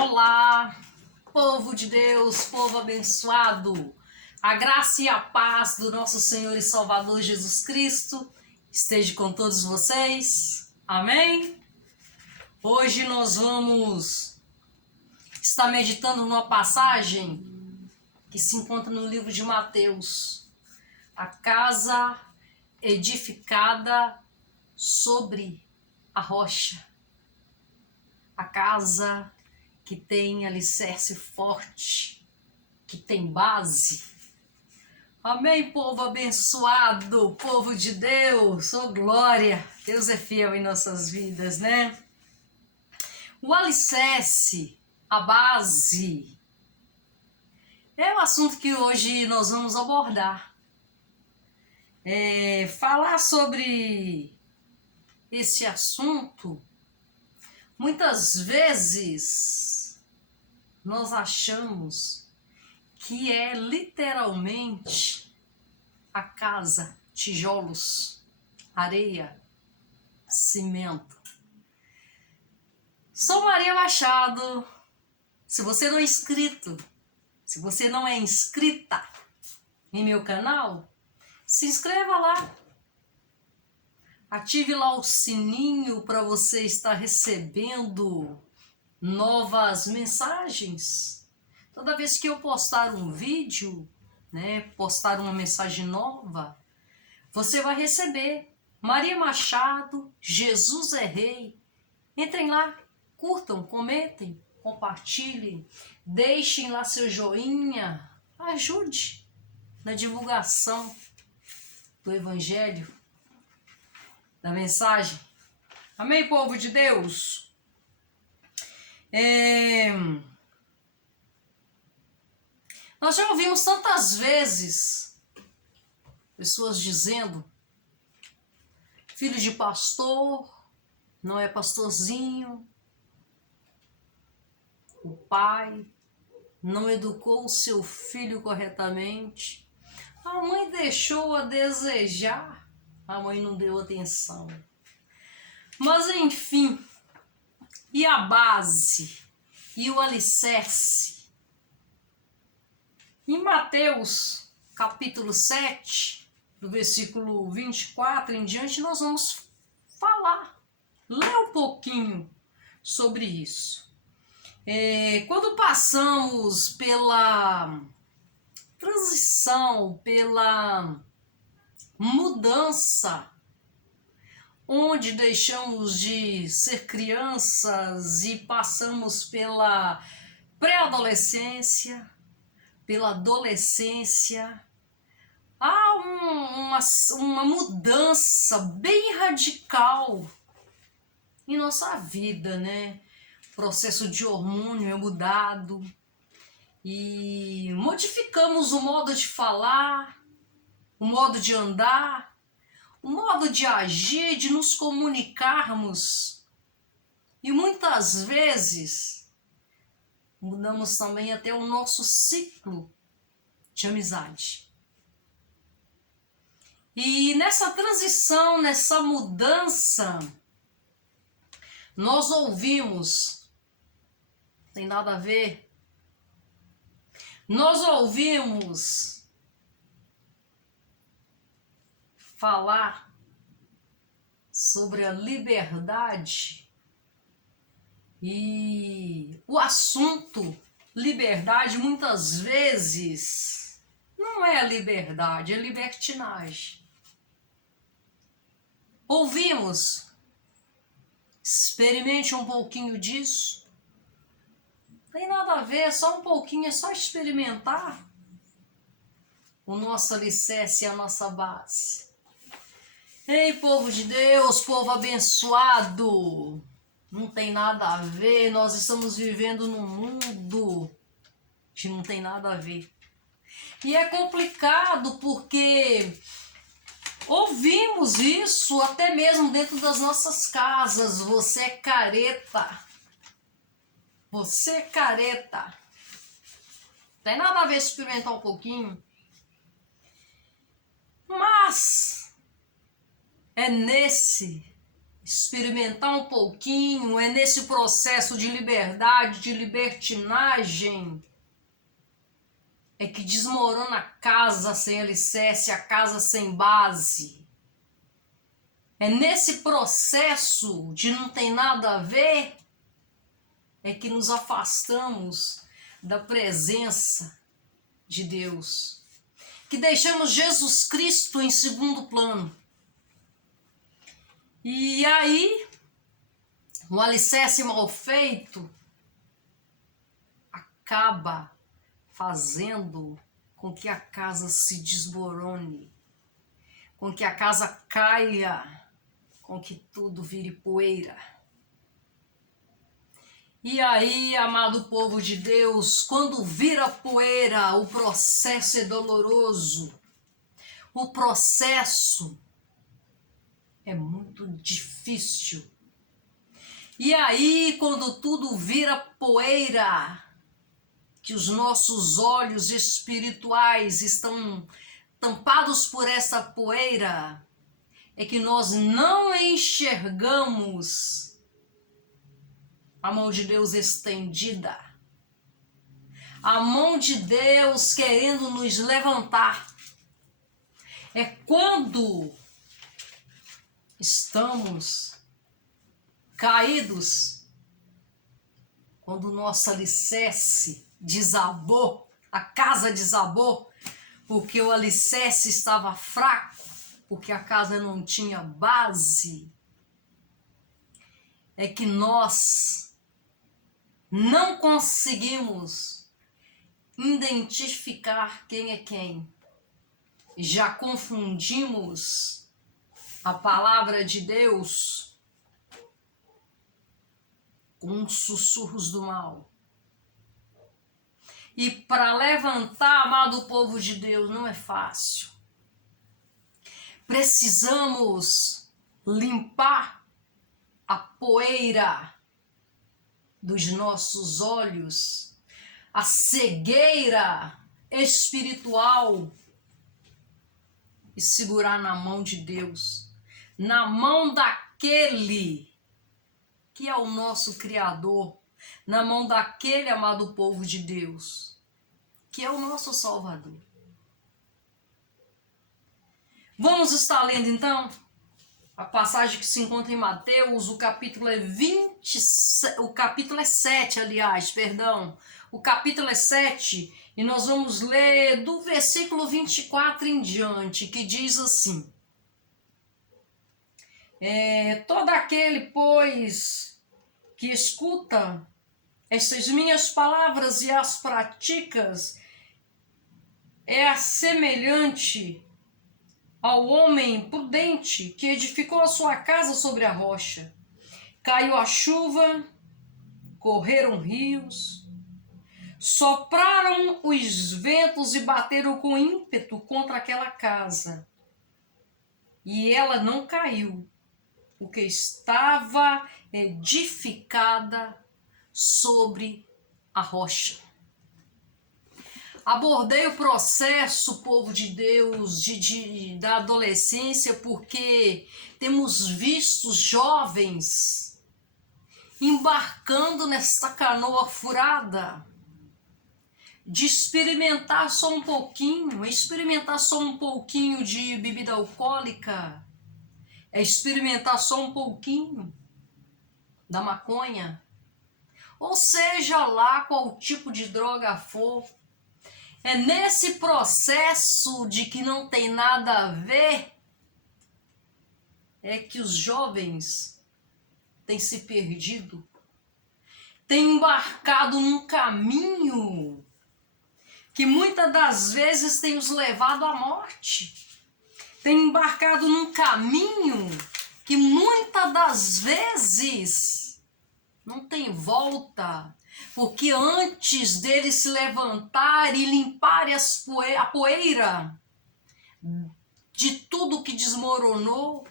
Olá, povo de Deus, povo abençoado. A graça e a paz do nosso Senhor e Salvador Jesus Cristo esteja com todos vocês. Amém? Hoje nós vamos estar meditando numa passagem que se encontra no livro de Mateus. A casa edificada sobre a rocha. A casa que tem alicerce forte, que tem base. Amém, povo abençoado, povo de Deus, oh glória, Deus é fiel em nossas vidas, né? O alicerce, a base, é o assunto que hoje nós vamos abordar. Falar sobre esse assunto, muitas vezes nós achamos que é literalmente a casa, tijolos, areia, cimento. Sou Maria Machado. Se você não é inscrito, se você não é inscrita em meu canal, se inscreva lá. Ative lá o sininho para você estar recebendo novas mensagens. Toda vez que eu postar um vídeo, postar uma mensagem nova, você vai receber. Maria Machado, Jesus é Rei. Entrem lá, curtam, comentem, compartilhem, deixem lá seu joinha, ajude na divulgação do Evangelho, da mensagem. Amém, povo de Deus? Nós já ouvimos tantas vezes pessoas dizendo: filho de pastor não é pastorzinho, o pai não educou o seu filho corretamente, a mãe deixou a desejar, a mãe não deu atenção. Mas enfim, e a base, e o alicerce? Em Mateus, capítulo 7, do versículo 24 em diante, nós vamos ler um pouquinho sobre isso. Quando passamos pela transição, pela mudança, onde deixamos de ser crianças e passamos pela pré-adolescência, pela adolescência, há uma mudança bem radical em nossa vida, né? O processo de hormônio é mudado e modificamos o modo de falar, o modo de andar, o modo de agir, de nos comunicarmos. E muitas vezes mudamos também até o nosso ciclo de amizade. E nessa transição, nessa mudança, nós ouvimos, tem nada a ver, nós ouvimos falar sobre a liberdade. E o assunto liberdade muitas vezes não é a liberdade, é libertinagem. Ouvimos, experimente um pouquinho disso. Não tem nada a ver, só um pouquinho, é só experimentar o nosso alicerce e a nossa base. Ei, povo de Deus, povo abençoado, não tem nada a ver, nós estamos vivendo num mundo que não tem nada a ver. E é complicado porque ouvimos isso até mesmo dentro das nossas casas. Você é careta. Você é careta. Não tem nada a ver experimentar um pouquinho. Mas é nesse experimentar um pouquinho, é nesse processo de liberdade, de libertinagem, é que desmorona a casa sem alicerce, a casa sem base. É nesse processo de não tem nada a ver, é que nos afastamos da presença de Deus, que deixamos Jesus Cristo em segundo plano. E aí, o alicerce mal feito acaba fazendo com que a casa se desmorone, com que a casa caia, com que tudo vire poeira. E aí, amado povo de Deus, quando vira poeira, o processo é doloroso. O processo é muito difícil. E aí, quando tudo vira poeira, que os nossos olhos espirituais estão tampados por essa poeira, é que nós não enxergamos a mão de Deus estendida, a mão de Deus querendo nos levantar. É quando estamos caídos, quando o nosso alicerce desabou, a casa desabou, porque o alicerce estava fraco, porque a casa não tinha base, é que nós não conseguimos identificar quem é quem. Já confundimos a palavra de Deus com os sussurros do mal. E para levantar, amado povo de Deus, não é fácil. Precisamos limpar a poeira dos nossos olhos, a cegueira espiritual, e segurar na mão de Deus, na mão daquele que é o nosso Criador, na mão daquele amado povo de Deus, que é o nosso Salvador. Vamos estar lendo então a passagem que se encontra em Mateus, o capítulo é 7, aliás, perdão. O capítulo é 7, e nós vamos ler do versículo 24 em diante, que diz assim: todo aquele, pois, que escuta estas minhas palavras e as praticas, é semelhante ao homem prudente que edificou a sua casa sobre a rocha. Caiu a chuva, correram rios, sopraram os ventos e bateram com ímpeto contra aquela casa. E ela não caiu, porque estava edificada sobre a rocha. Abordei o processo, povo de Deus, da adolescência, porque temos visto jovens embarcando nessa canoa furada, de experimentar só um pouquinho, de bebida alcoólica, experimentar só um pouquinho da maconha, ou seja lá qual tipo de droga for. É nesse processo de que não tem nada a ver, é que os jovens têm se perdido, têm embarcado num caminho que muitas das vezes tem os levado à morte, têm embarcado num caminho que muitas das vezes não tem volta. Porque antes deles se levantarem e limparem a poeira de tudo que desmoronou,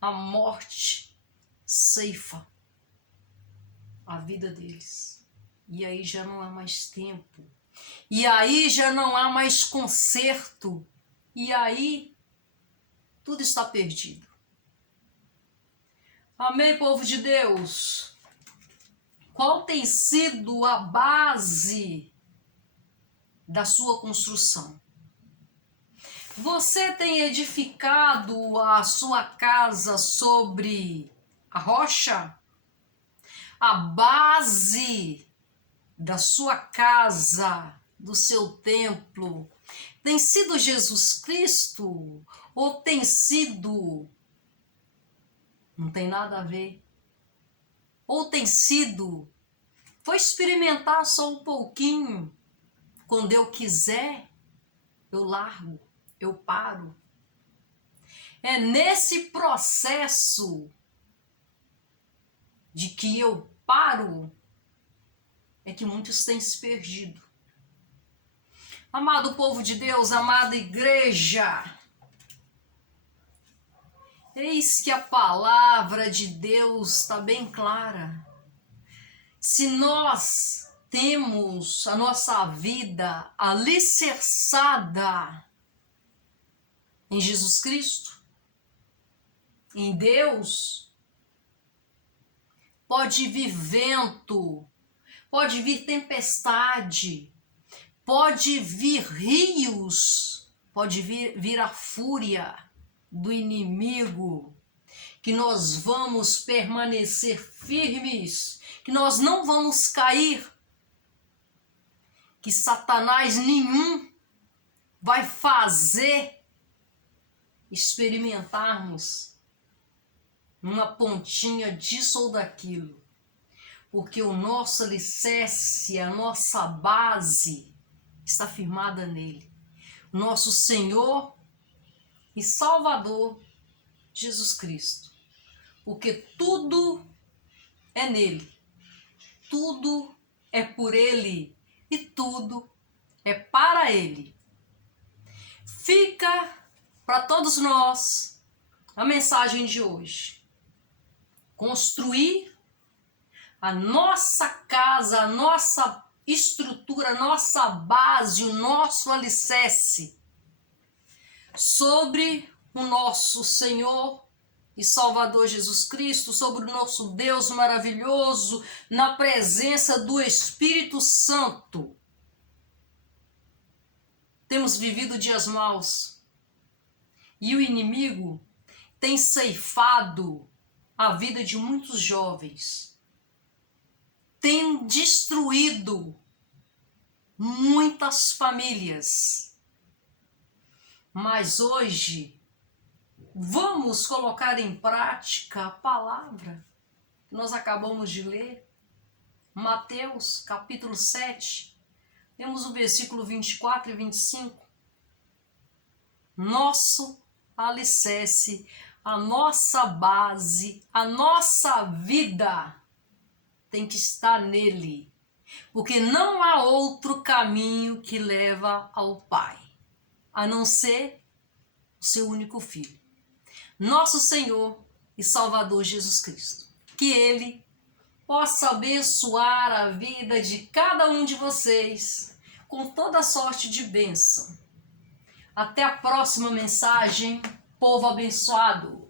a morte ceifa a vida deles. E aí já não há mais tempo. E aí já não há mais conserto. E aí tudo está perdido. Amém, povo de Deus? Qual tem sido a base da sua construção? Você tem edificado a sua casa sobre a rocha? A base da sua casa, do seu templo, tem sido Jesus Cristo? Ou tem sido... não tem nada a ver? Ou tem sido... vou experimentar só um pouquinho, quando eu quiser, eu largo, eu paro. É nesse processo de que eu paro é que muitos têm se perdido. Amado povo de Deus, amada igreja, eis que a palavra de Deus está bem clara. Se nós temos a nossa vida alicerçada em Jesus Cristo, em Deus, pode vir vento, pode vir tempestade, pode vir rios, pode vir a fúria do inimigo, que nós vamos permanecer firmes, que nós não vamos cair, que Satanás nenhum vai fazer experimentarmos uma pontinha disso ou daquilo, porque o nosso alicerce, a nossa base está firmada nele, nosso Senhor e Salvador Jesus Cristo, porque tudo é nele, tudo é por ele e tudo é para ele. Fica para todos nós a mensagem de hoje: construir a nossa casa, a nossa estrutura, a nossa base, o nosso alicerce sobre o nosso Senhor e Salvador Jesus Cristo, sobre o nosso Deus maravilhoso, na presença do Espírito Santo. Temos vivido dias maus e o inimigo tem ceifado a vida de muitos jovens, tem destruído muitas famílias. Mas hoje vamos colocar em prática a palavra que nós acabamos de ler, Mateus capítulo 7, temos o versículo 24 e 25. Nosso alicerce, a nossa base, a nossa vida tem que estar nele, porque não há outro caminho que leva ao Pai, a não ser o seu único Filho, nosso Senhor e Salvador Jesus Cristo. Que Ele possa abençoar a vida de cada um de vocês com toda sorte de bênção. Até a próxima mensagem, povo abençoado.